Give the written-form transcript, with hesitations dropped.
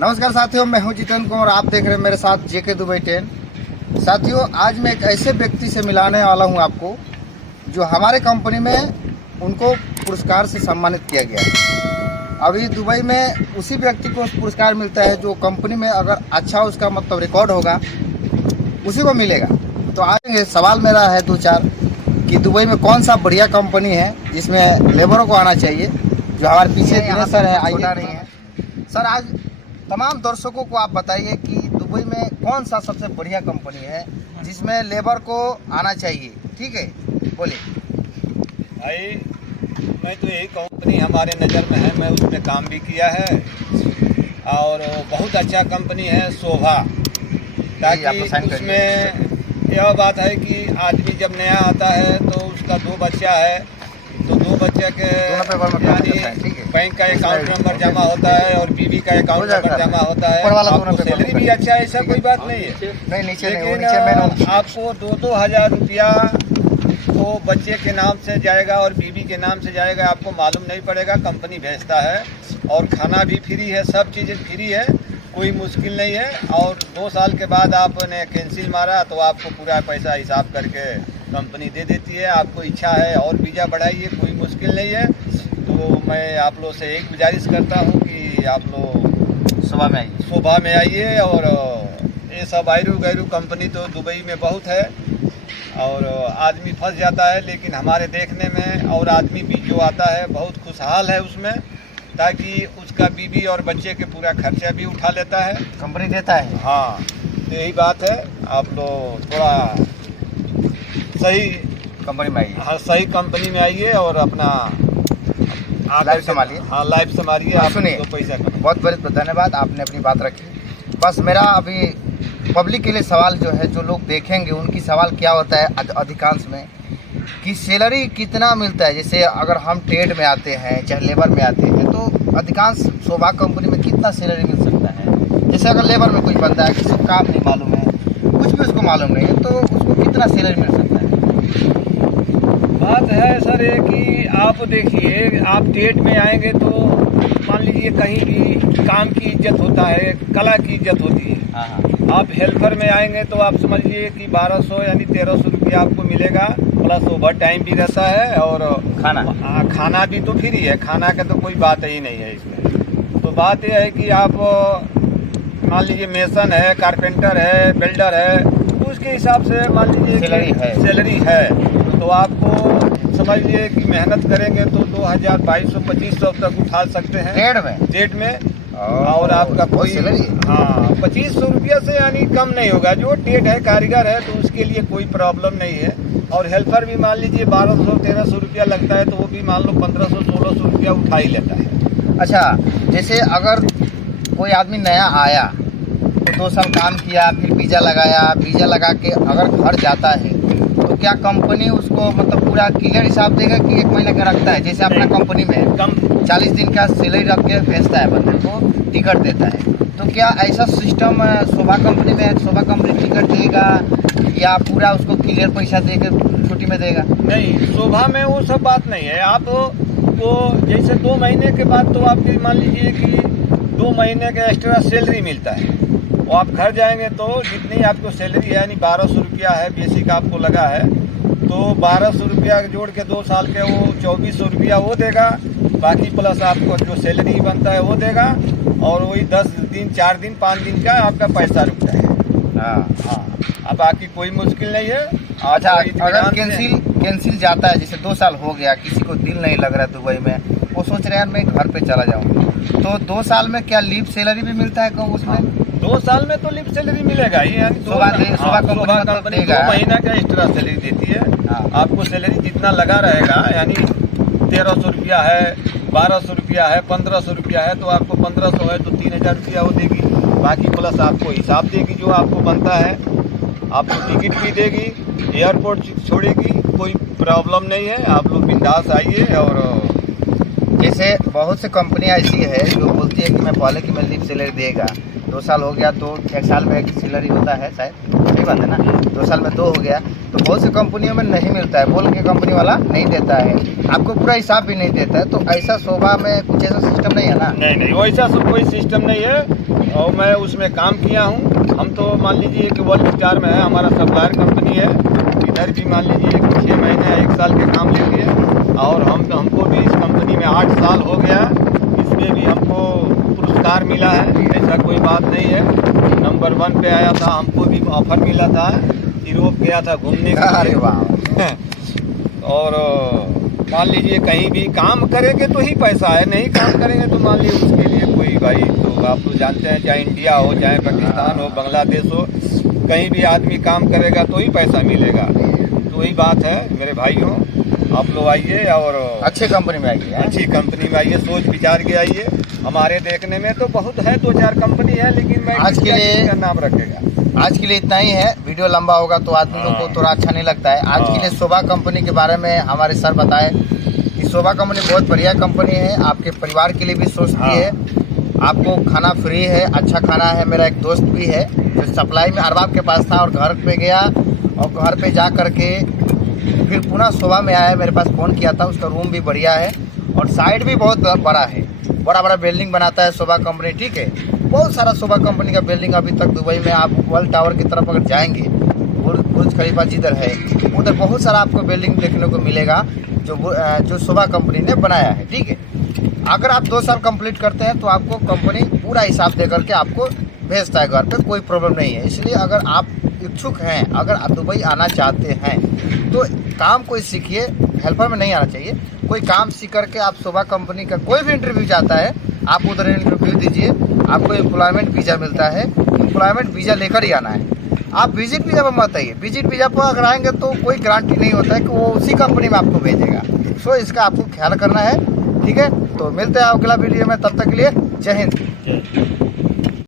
नमस्कार साथियों, मैं हूं जितेंद्र कुमार और आप देख रहे हैं मेरे साथ जेके दुबई 10। साथियों, आज मैं एक ऐसे व्यक्ति से मिलाने वाला हूं आपको जो हमारे कंपनी में उनको पुरस्कार से सम्मानित किया गया है। अभी दुबई में उसी व्यक्ति को पुरस्कार मिलता है जो कंपनी में अगर अच्छा उसका मतलब रिकॉर्ड होगा उसी को मिलेगा। तो आज सवाल मेरा है दो चार कि दुबई में कौन सा बढ़िया कंपनी है जिसमें लेबरों को आना चाहिए। जो हमारे पीछे दिनेश सर है आइए रही हैं। सर, आज तमाम दर्शकों को आप बताइए कि दुबई में कौन सा सबसे बढ़िया कंपनी है जिसमें लेबर को आना चाहिए। ठीक है, बोलिए। भाई, मैं तो यही कंपनी हमारे नज़र में है, मैं उसमें काम भी किया है और बहुत अच्छा कंपनी है शोभा। ताकि उसमें यह बात है कि आदमी जब नया आता है तो उसका 2 बच्चा है तो 2 बच्चे के यानी बैंक का अकाउंट नंबर जमा होता है और बीवी का अकाउंट नंबर जमा होता है। आपको सैलरी भी अच्छा है, ऐसा कोई बात नहीं है। लेकिन आपको 2-2 हज़ार रुपया तो बच्चे के नाम से जाएगा और बीवी के नाम से जाएगा, आपको मालूम नहीं पड़ेगा। कंपनी भेजता है और खाना भी फ्री है, सब चीज़ें फ्री है, कोई मुश्किल नहीं है। और 2 साल के बाद आपने कैंसिल मारा तो आपको पूरा पैसा हिसाब करके कंपनी दे देती है। आपको इच्छा है और वीज़ा बढ़ाइए, कोई मुश्किल नहीं है। तो मैं आप लोग से एक गुजारिश करता हूँ कि आप लोग शोभा में आइए। और ये सब आयरू गैरू कंपनी तो दुबई में बहुत है और आदमी फंस जाता है, लेकिन हमारे देखने में और आदमी भी जो आता है बहुत खुशहाल है उसमें, ताकि उसका बीवी और बच्चे के पूरा खर्चा भी उठा लेता है, कंपनी देता है। हाँ, तो यही बात है। आप लोग थोड़ा सही कंपनी में आइए। हाँ, सही कंपनी में आइए और अपना लाइफ संभालिए। हाँ, लाइफ संभालिए। आप सुनिए, तो पैसा बहुत बहुत धन्यवाद, आपने अपनी बात रखी। बस मेरा अभी पब्लिक के लिए सवाल जो है, जो लोग देखेंगे उनकी सवाल क्या होता है अधिकांश में कि सैलरी कितना मिलता है। जैसे अगर हम ट्रेड में आते हैं चाहे लेबर में आते हैं तो अधिकांश शोभा कंपनी में कितना सैलरी मिल सकता है। जैसे अगर लेबर में कोई बंदा है, किसी को काम नहीं मालूम है, कुछ भी उसको मालूम नहीं है, तो उसको कितना सैलरी मिल सकता है। बात है सर ये कि आप देखिए, आप ट्रेड में आएंगे तो मान लीजिए कहीं भी काम की इज्जत होता है, कला की इज्जत होती है। आप हेल्पर में आएंगे तो आप समझिए कि 1200 यानी 1300 रुपया आपको मिलेगा, प्लस ओवर टाइम भी रहता है और खाना भी तो फ्री है। खाना का तो कोई बात ही नहीं है इसमें। तो बात यह है कि आप मान लीजिए मेसन है, कारपेंटर है, बिल्डर है, उसके हिसाब से मान लीजिए सैलरी है तो आपको समझ लिए कि मेहनत करेंगे तो 2000, 2200, 2500 तक उठा सकते हैं ट्रेड में। और आपका कोई 2500 रुपया से यानी कम नहीं होगा। जो ट्रेड है, कारीगर है, तो उसके लिए कोई प्रॉब्लम नहीं है। और हेल्पर भी मान लीजिए 1200-1300 रुपया लगता है तो वो भी मान लो 1500-1600 रुपया उठा ही लेता है। अच्छा, जैसे अगर कोई आदमी नया आया तो 2 साल काम किया, फिर वीज़ा लगाया, वीज़ा लगा के अगर घर जाता है तो क्या कंपनी उसको मतलब पूरा क्लियर हिसाब देगा कि 1 महीने का रखता है। जैसे अपना कंपनी में कम 40 दिन का सैलरी रख के भेजता है, बंदे को टिकट देता है, तो क्या ऐसा सिस्टम शोभा कंपनी में है? शोभा कंपनी टिकट देगा या पूरा उसको क्लियर पैसा दे के छुट्टी में देगा? नहीं, शोभा में वो सब बात नहीं है। आप को जैसे 2 महीने के बाद तो आपकी मान लीजिए कि 2 महीने का एक्स्ट्रा सैलरी मिलता है। वो आप घर जाएंगे तो जितनी आपको सैलरी है यानी 1200 रुपया है बेसिक आपको लगा है, तो 1200 रुपया जोड़ के 2 साल के वो 2400 रुपया वो देगा, बाकी प्लस आपको जो सैलरी बनता है वो देगा और वही 10 दिन, 4 दिन, 5 दिन का आपका पैसा रुकता है। हाँ, अब बाकी कोई मुश्किल नहीं है। अच्छा, अगर कैंसिल जाता है, जैसे 2 साल हो गया, किसी को दिल नहीं लग रहा है दुबई में, वो सोच रहे हैं मैं घर पे चला जाऊँ, तो 2 साल में क्या लीव सैलरी भी मिलता है? कब उसमें 2 साल में तो लीव सैलरी मिलेगा ही, यानी शोभा कंपनी 2 महीना का एक्स्ट्रा सैलरी देती है। आपको सैलरी जितना लगा रहेगा, यानी 1300 रुपया है, 1200 रुपया है, 1500 रुपया है, तो आपको 1500 है तो 3000 रुपया वो देगी। बाकी प्लस आपको हिसाब देगी जो आपको बनता है, आपको टिकट भी देगी, एयरपोर्ट छोड़ेगी, कोई प्रॉब्लम नहीं है। आप लोग बिंदास आइए और जैसे बहुत सी कंपनियां ऐसी है जो बोलती है कि मैं पहले की मेरी सैलरी देगा, 2 साल हो गया तो 1 साल में एक सैलरी होता है शायद, सही बात है ना, 2 साल में 2 हो गया, तो बहुत सी कंपनियों में नहीं मिलता है, बोल के कंपनी वाला नहीं देता है, आपको पूरा हिसाब भी नहीं देता है। तो ऐसा शोभा में कुछ ऐसा सिस्टम नहीं है ना? नहीं वैसा सब कोई सिस्टम नहीं है, और मैं उसमें काम किया हूँ। हम तो मान लीजिए कि वर्ल्ड स्टार में है, हमारा सप्लायर कंपनी है, इधर भी मान लीजिए कि 6 महीने 1 साल के काम लेंगे, और हमको भी इस कंपनी में 8 साल हो गया, इसमें भी हमको पुरस्कार मिला है, ऐसा कोई बात नहीं है। नंबर 1 पे आया था, हमको भी ऑफर मिला था, यूरोप गया था घूमने के अरे लिए। वाह। और मान लीजिए कहीं भी काम करेंगे तो ही पैसा है, नहीं काम करेंगे तो मान लीजिए उसके लिए कोई भाई, तो आप तो जानते हैं, चाहे इंडिया हो, चाहे पाकिस्तान हो, बांग्लादेश हो, कहीं भी आदमी काम करेगा तो ही पैसा मिलेगा। तो वही बात है मेरे भाइयों, आप लोग आइए और अच्छे कंपनी में आइए, अच्छी कंपनी में आइए, सोच विचार के आइए। हमारे देखने में तो बहुत है, 2-4 कंपनी है, लेकिन मैं आज के लिए का नाम रखेगा। आज के लिए इतना ही है। वीडियो लंबा होगा तो आदमी लोग को थोड़ा अच्छा नहीं लगता है। आज के लिए शोभा कंपनी के बारे में हमारे सर बताए कि शोभा कंपनी बहुत बढ़िया कंपनी है, आपके परिवार के लिए भी सोचती है, आपको खाना फ्री है, अच्छा खाना है। मेरा एक दोस्त भी है जो सप्लाई में अरबाब के पास था और घर पे गया, और घर पे जा करके फिर पुनः शोभा में आया, मेरे पास फ़ोन किया था। उसका रूम भी बढ़िया है और साइड भी बहुत बड़ा है, बड़ा बड़ा बिल्डिंग बनाता है शोभा कंपनी, ठीक है। बहुत सारा शोभा कंपनी का बिल्डिंग अभी तक दुबई में, आप वर्ल्ड टावर की तरफ अगर जाएंगे, बुर्ज खलीफा जिधर है उधर बहुत सारा आपको बिल्डिंग देखने को मिलेगा जो शोभा कंपनी ने बनाया है, ठीक है। अगर आप 2 साल कंप्लीट करते हैं तो आपको कंपनी पूरा हिसाब दे करके आपको भेजता है घर पे, कोई प्रॉब्लम नहीं है। इसलिए अगर आप इच्छुक हैं, अगर आप दुबई आना चाहते हैं तो काम कोई सीखिए, हेल्पर में नहीं आना चाहिए, कोई काम सीख करके आप शोभा कंपनी का कोई भी इंटरव्यू जाता है, आप उधर इंटरव्यू दीजिए, आपको एम्प्लॉयमेंट वीज़ा मिलता है, एम्प्लॉयमेंट वीज़ा लेकर ही आना है। आप विजिट वीज़ा पर मत आइए, विजिट वीज़ा पर अगर आएंगे तो कोई गारंटी नहीं होता है कि वो उसी कंपनी में आपको भेजेगा। सो इसका आपको ख्याल करना है, ठीक है। तो मिलते हैं अगला वीडियो में, तब तक के लिए जय हिंद।